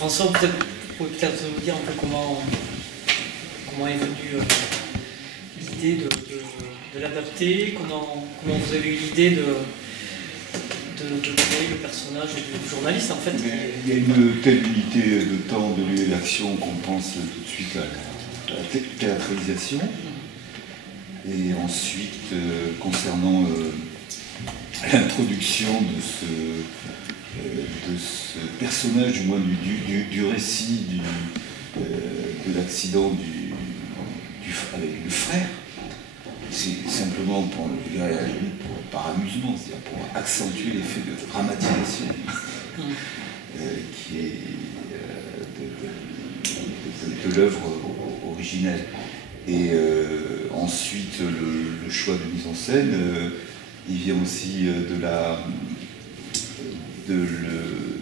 François, vous pouvez peut-être nous dire un peu comment est venue l'idée de l'adapter, comment vous avez eu l'idée de créer le personnage du journaliste, en fait. Il y a une telle unité de temps, de lieu et d'action qu'on pense tout de suite à la théâtralisation. Et ensuite, concernant l'introduction de ce personnage, du moins du récit de l'accident avec le frère, c'est simplement par amusement, c'est-à-dire pour accentuer l'effet de dramatisation qui est de l'œuvre originelle. Et ensuite, le choix de mise en scène, il vient aussi de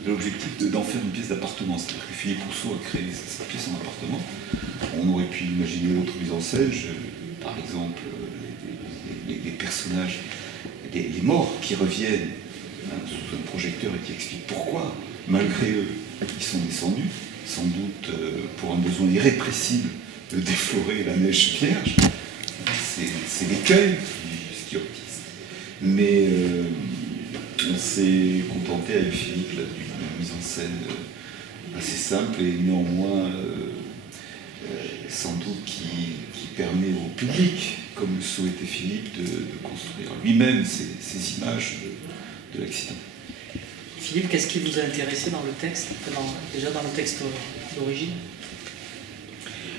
l'objectif d'en faire une pièce d'appartement. C'est-à-dire que Philippe Rousseau a créé cette pièce en appartement. On aurait pu imaginer d'autres mises en scène, par exemple les personnages, les morts qui reviennent sous un projecteur et qui expliquent pourquoi, malgré eux, ils sont descendus, sans doute pour un besoin irrépressible de déflorer la neige vierge. C'est l'écueil du skiortiste. Mais on s'est contenté avec Philippe d'une mise en scène assez simple et néanmoins sans doute qui permet au public, comme le souhaitait Philippe, de construire lui-même ces images de l'accident. Philippe, qu'est-ce qui vous a intéressé dans le texte, déjà dans le texte d'origine?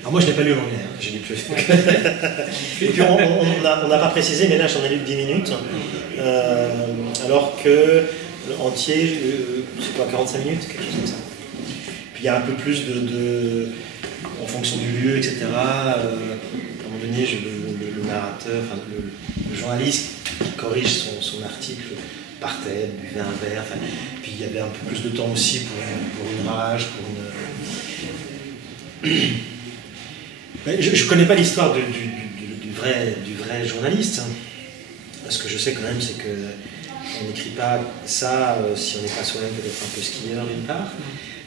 Alors moi je n'ai pas lu l'anglais, hein. J'ai lu plus. Et puis on n'a pas précisé, mais là j'en ai lu 10 minutes, alors que entier, c'est quoi, 45 minutes, quelque chose comme ça. Puis il y a un peu plus en fonction du lieu, etc. À un moment donné, le narrateur, enfin, le journaliste qui corrige son article partait, buvait un verre, enfin, puis il y avait un peu plus de temps aussi pour une rage, pour une... Je ne connais pas l'histoire du vrai journaliste. Ce que je sais quand même, c'est qu'on n'écrit pas ça si on n'est pas soi-même peut-être un peu skieur d'une part.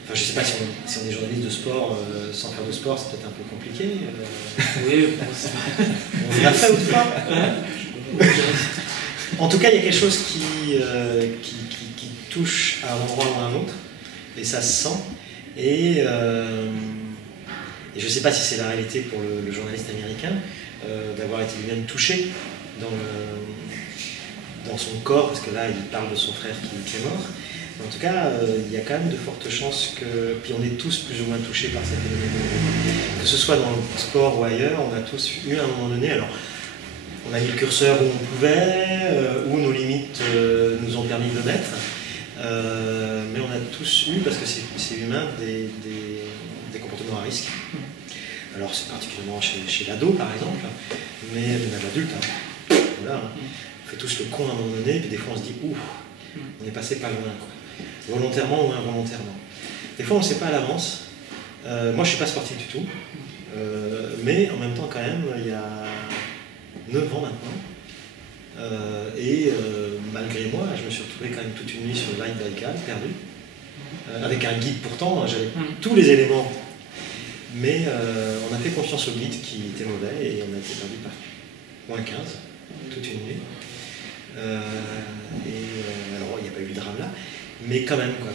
Enfin, je ne sais pas si on est journaliste de sport sans faire de sport, c'est peut-être un peu compliqué. Oui, on l'a fait ou pas. En tout cas, il y a quelque chose qui touche à un endroit ou à un autre, et ça se sent. Et je ne sais pas si c'est la réalité pour le journaliste américain, d'avoir été lui-même touché dans son corps, parce que là, il parle de son frère qui est mort. En tout cas, il y a quand même de fortes chances que... Puis on est tous plus ou moins touchés par cette phénomène. Que ce soit dans le sport ou ailleurs, on a tous eu à un moment donné... Alors, on a mis le curseur où on pouvait, où nos limites nous ont permis de le mettre. Mais on a tous eu, parce que c'est humain, des comportements à risque. Alors c'est particulièrement chez l'ado par exemple, mais même à l'adulte. Hein. Voilà, hein. On fait tous le con à un moment donné, puis des fois on se dit ouh, on est passé pas loin, quoi. Volontairement ou involontairement. Des fois on ne sait pas à l'avance. Moi je ne suis pas sportif du tout, mais en même temps quand même, il y a 9 ans maintenant, et malgré moi, je me suis retrouvé quand même toute une nuit sur le Line Baïkal, perdu, avec un guide pourtant, j'avais tous les éléments, mais on a fait confiance au guide qui était mauvais et on a été perdu par moins 15, toute une nuit. Alors il n'y a pas eu de drame là, mais quand même, quoi.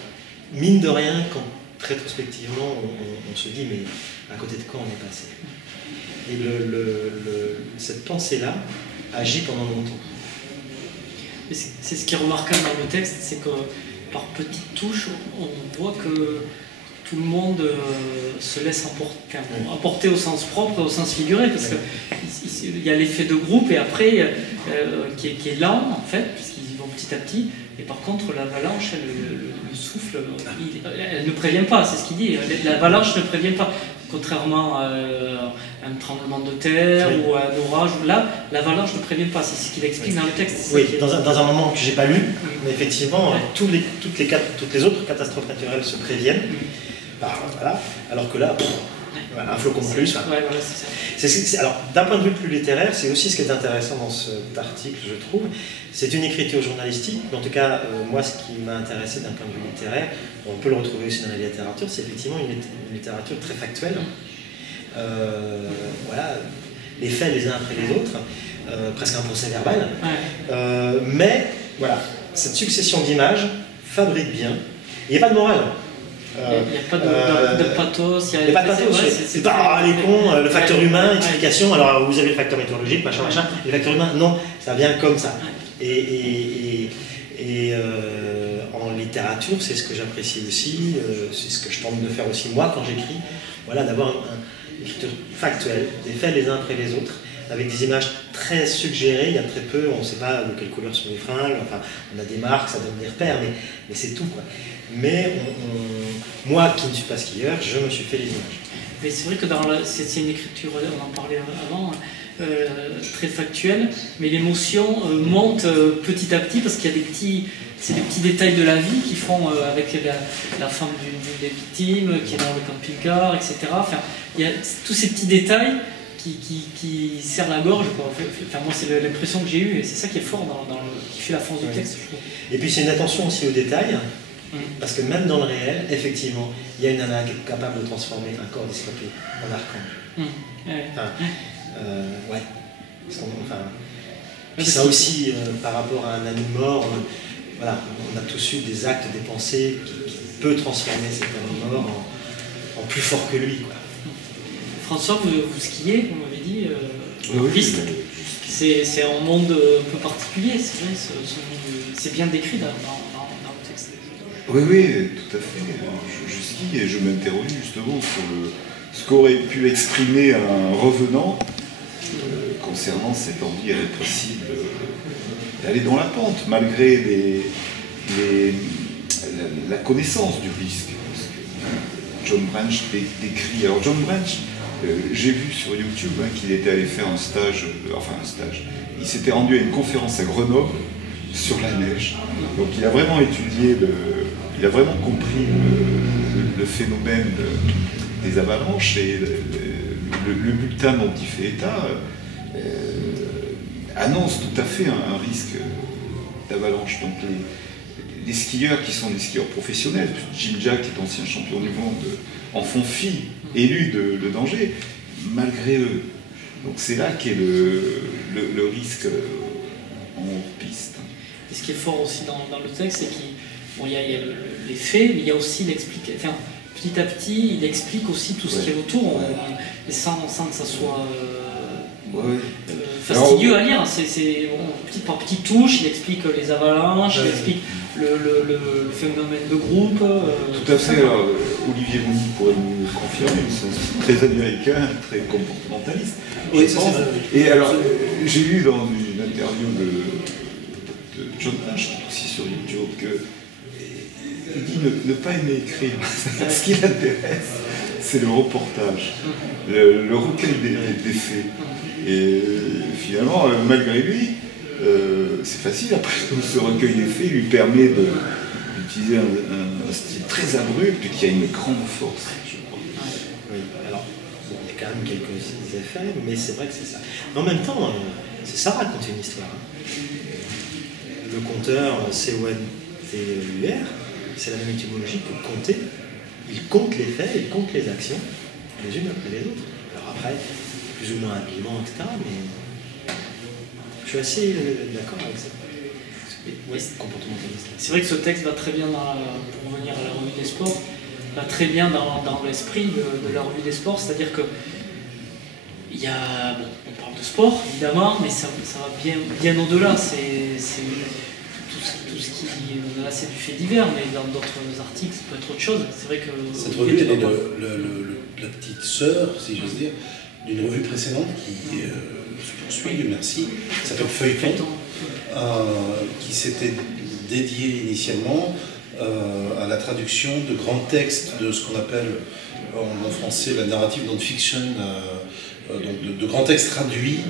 Mine de rien, quand rétrospectivement on se dit mais à côté de quoi on est passé. Et cette pensée-là agit pendant longtemps. C'est ce qui est remarquable dans le texte, c'est que par petites touches, on voit que tout le monde se laisse emporter au sens propre et au sens figuré, parce qu'il y a l'effet de groupe, et après, qui est lent, en fait, puisqu'ils vont petit à petit, et par contre, l'avalanche, le souffle, elle ne prévient pas, c'est ce qu'il dit, l'avalanche ne prévient pas. Contrairement à un tremblement de terre ou à un orage, là, l'avalanche ne prévient pas, c'est ce qu'il explique dans le texte. Oui, dans un moment que je n'ai pas lu, mais effectivement, toutes les autres catastrophes naturelles se préviennent, voilà, alors que là, Voilà, un flocon de plus. Ouais, voilà, c'est ça. Alors, d'un point de vue plus littéraire, c'est aussi ce qui est intéressant dans cet article, je trouve. C'est une écriture journalistique, mais en tout cas, moi, ce qui m'a intéressé d'un point de vue littéraire, on peut le retrouver aussi dans la littérature, c'est effectivement une littérature très factuelle. Voilà, les faits les uns après les autres, presque un procès verbal. Ouais. Mais, voilà, cette succession d'images fabrique bien. Il n'y a pas de morale. Il n'y a pas de pathos. Il n'y a pas de pathos. C'est pas les cons, le facteur humain, explication. Alors vous avez le facteur météorologique, machin. Le facteur humain, non, ça vient comme ça. Et en littérature, c'est ce que j'apprécie aussi, c'est ce que je tente de faire aussi moi quand j'écris. Voilà, d'avoir une écriture factuelle, des faits les uns après les autres, avec des images très suggérées. Il y a très peu, on ne sait pas de quelle couleur sont les fringues, enfin, on a des marques, ça donne des repères, mais c'est tout, quoi. Mais moi qui ne suis pas skieur, je me suis fait les images. Mais c'est vrai que c'est une écriture, on en parlait avant, très factuelle, mais l'émotion monte petit à petit parce qu'il y a des petits détails de la vie qui font avec la femme des victimes qui est dans le camping-car, etc. Enfin, il y a tous ces petits détails qui serrent la gorge, quoi. Enfin, moi, c'est l'impression que j'ai eue, et c'est ça qui est fort, qui fait la force du texte, je trouve. Et puis, c'est une attention aussi aux détails. Parce que même dans le réel, effectivement, il y a une nana capable de transformer un corps disloqué en archange. Ouais. Puis ça aussi, par rapport à un ami mort, voilà, on a tous eu des actes, des pensées qui peut transformer cet ami mort en plus fort que lui, quoi. François, vous skiez, vous m'avez dit, piste. C'est un monde un peu particulier, c'est vrai, c'est bien décrit dans le texte. Oui, tout à fait. Je skie et je m'interroge justement sur ce qu'aurait pu exprimer un revenant concernant cette envie irrépressible d'aller dans la pente, malgré la connaissance du risque. Parce que John Branch décrit. Alors John Branch, j'ai vu sur YouTube qu'il était allé faire un stage. Il s'était rendu à une conférence à Grenoble sur la neige. Donc il a vraiment étudié, il a vraiment compris le phénomène des avalanches et le bulletin dont il fait état annonce tout à fait un risque d'avalanche. Donc les skieurs qui sont des skieurs professionnels, Jim Jack est ancien champion du monde, en font fi, élus de danger, malgré eux. Donc c'est là qu'est le risque en hors-piste. Et ce qui est fort aussi dans le texte, c'est qu'il y a les faits, mais il y a aussi l'explication. Enfin, petit à petit, il explique aussi tout ce qui est autour, sans que ça soit fastidieux à lire. C'est petit par petite touche, il explique les avalanches, il explique le phénomène de groupe. Tout à fait. Alors, Olivier Moni pourrait nous confirmer, c'est très américain, très comportementaliste. Oui, ça c'est. Et alors, j'ai lu dans une interview de John Nash, qui est aussi sur YouTube, qu'il dit ne pas aimer écrire. Ce qui l'intéresse, c'est le reportage, le recueil des faits. Et finalement, malgré lui, c'est facile, après ce recueil des faits lui permet d'utiliser un style très abrupt qui a une grande force, je crois. Oui, alors, il y a quand même quelques effets, mais c'est vrai que c'est ça. Mais en même temps, c'est ça raconter une histoire. Le conteur, C-O-N-T-E-U-R, c'est la même étymologie que compter. Il compte les faits, il compte les actions, les unes après les autres. Alors après, plus ou moins habilement, etc. Mais je suis assez d'accord avec ça. Oui, comportementaliste. C'est vrai que ce texte va très bien, pour revenir à la revue des sports, va très bien dans l'esprit de la revue des sports, c'est-à-dire que il y a, on parle de sport évidemment, mais ça va bien au-delà. C'est tout ce qui là c'est du fait divers, mais dans d'autres articles ça peut être autre chose. C'est vrai que cette revue elle est la petite sœur, si j'ose dire, d'une revue précédente qui se poursuit, Dieu merci, qui s'appelle Feuilleton, qui s'était dédiée initialement à la traduction de grands textes de ce qu'on appelle en français la narrative non-fiction, donc de grands textes traduits,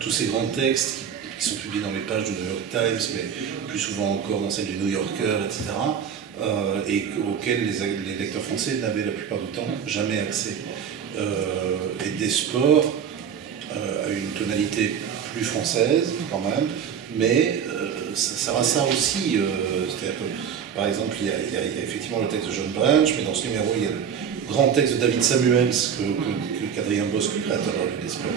tous ces grands textes qui sont publiés dans les pages du New York Times, mais plus souvent encore dans celles du New Yorker, etc., et auxquels les lecteurs français n'avaient la plupart du temps jamais accès. et des sports à une tonalité plus française quand même, mais ça sera ça aussi. C'est-à-dire que, par exemple, il y a effectivement le texte de John Branch, mais dans ce numéro, il y a le grand texte de David Samuels qu'Adrien Bosc, le créateur de la revue des sports,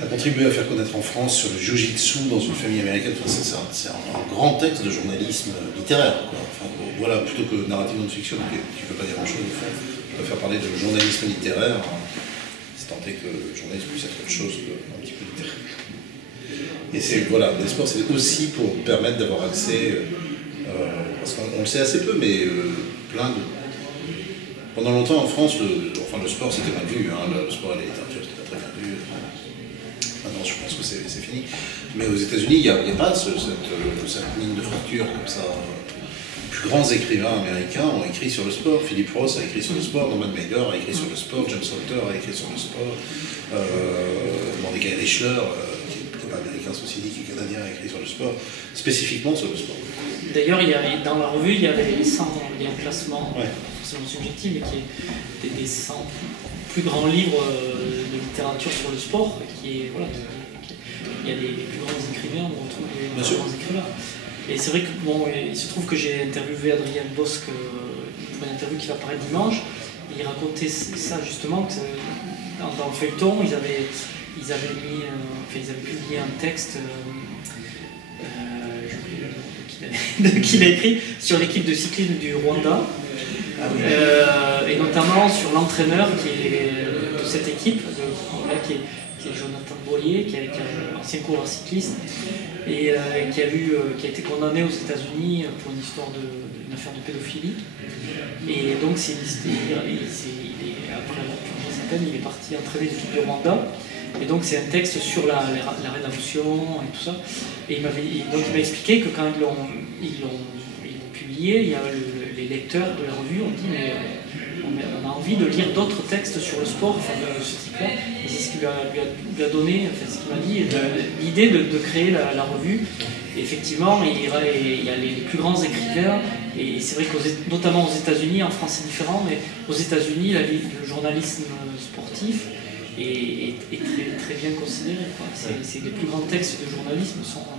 a contribué à faire connaître en France sur le jiu-jitsu dans une famille américaine. Enfin, c'est un grand texte de journalisme littéraire, quoi. Enfin, voilà, plutôt que narrative non-fiction, qui ne veut pas dire grand-chose au fond, je préfère parler de journalisme littéraire, c'est tant est que le journalisme puisse être autre chose qu'un petit peu littéraire. Et c'est, voilà, les sports, c'est aussi pour permettre d'avoir accès, parce qu'on le sait assez peu, mais plein de... Pendant longtemps en France, le sport c'était mal vu, hein, le sport et la littérature c'était pas très bien vu. Maintenant je pense que c'est fini. Mais aux États-Unis, il n'y a pas cette ligne de fracture comme ça. Les plus grands écrivains américains ont écrit sur le sport. Philip Roth a écrit sur le sport, Norman Mailer a écrit sur le sport, James Salter a écrit sur le sport, Mordecai Richler, qui n'est pas américain, ceci dit, qui est canadien, a écrit sur le sport, spécifiquement sur le sport. D'ailleurs, dans la revue, il y a un classement, forcément subjectif, mais qui est des 100 plus grands livres de littérature sur le sport. Il y a les plus grands écrivains, on retrouve les plus grands écrivains. Et c'est vrai que, bon, il se trouve que j'ai interviewé Adrien Bosc pour une interview qui va paraître dimanche. Et il racontait ça justement, que dans le feuilleton, ils avaient publié un texte. Qu'il a écrit sur l'équipe de cyclisme du Rwanda, et notamment sur l'entraîneur de cette équipe, qui est Jonathan Bollier, qui est un ancien coureur cycliste, et qui a été condamné aux États-Unis pour une affaire de pédophilie. Et donc, après avoir purgé sa peine, il est parti entraîner l'équipe du Rwanda. Et donc c'est un texte sur la rédemption et tout ça. Et il m'a expliqué que quand ils l'ont publié, il y a les lecteurs de la revue ont dit mais on a envie de lire d'autres textes sur le sport, enfin, de ce type-là. Et c'est ce qui lui a donné, enfin, ce qu'il m'a dit, l'idée de créer la revue. Et effectivement, il y a les plus grands écrivains, et c'est vrai que notamment aux États-Unis, en France c'est différent, mais aux États-Unis, le journalisme sportif est très, très bien considéré. C'est les plus grands textes de journalisme sont dans